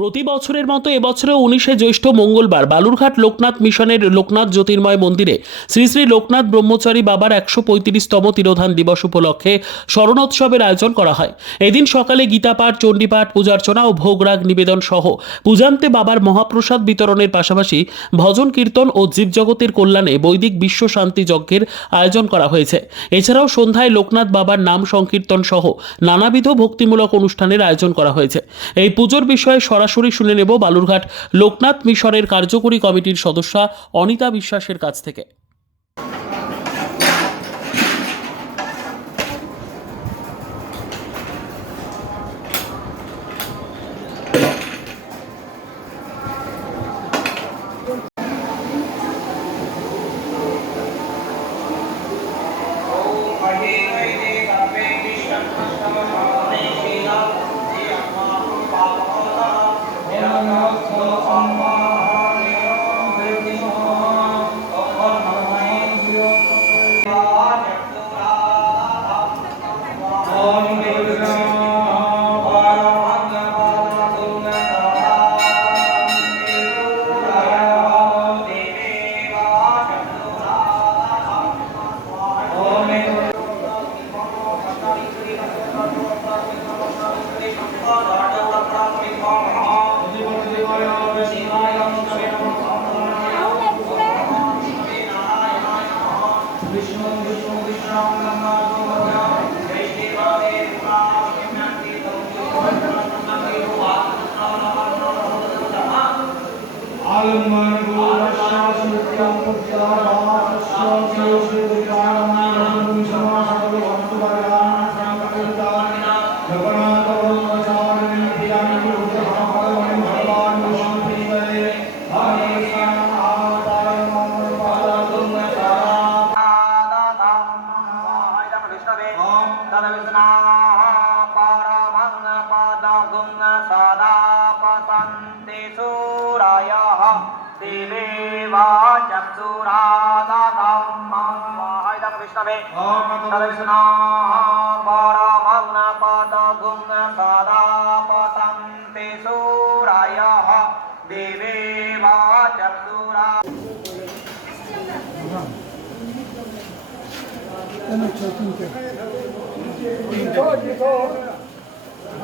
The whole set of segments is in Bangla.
প্রতি বছরের মতো এবছরে 19শে জ্যৈষ্ঠ মঙ্গলবার বালুরঘাট লোকনাথ মিশনের লোকনাথ জ্যোতির্ময় মন্দিরে শ্রী শ্রী লোকনাথ ব্রহ্মচারী বাবার 135তম তিরোধান দিবস উপলক্ষে স্মরণোৎসবের আয়োজন করা হয়। এদিন সকালে গীতাপাঠ, চণ্ডীপাঠ, পূজার্চনা ও ভোগরাগ নিবেদন সহ পূজান্তে বাবার মহাপ্রসাদ বিতরণের পাশাপাশি ভজন কীর্তন ও জীবজগতের কল্যাণে বৈদিক বিশ্ব শান্তি যজ্ঞের আয়োজন করা হয়েছে। এছাড়াও সন্ধ্যায় লোকনাথ বাবার নাম সংকীর্তন সহ নানাবিধ ভক্তিমূলক অনুষ্ঠানের আয়োজন করা হয়েছে। এই পুজোর বিষয়ে সরাসরি শুনে নেব বালুরঘাট লোকনাথ মিশনের কার্যকরী কমিটির সদস্যা অনিতা বিশ্বাসের কাছ থেকে।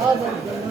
Thank you.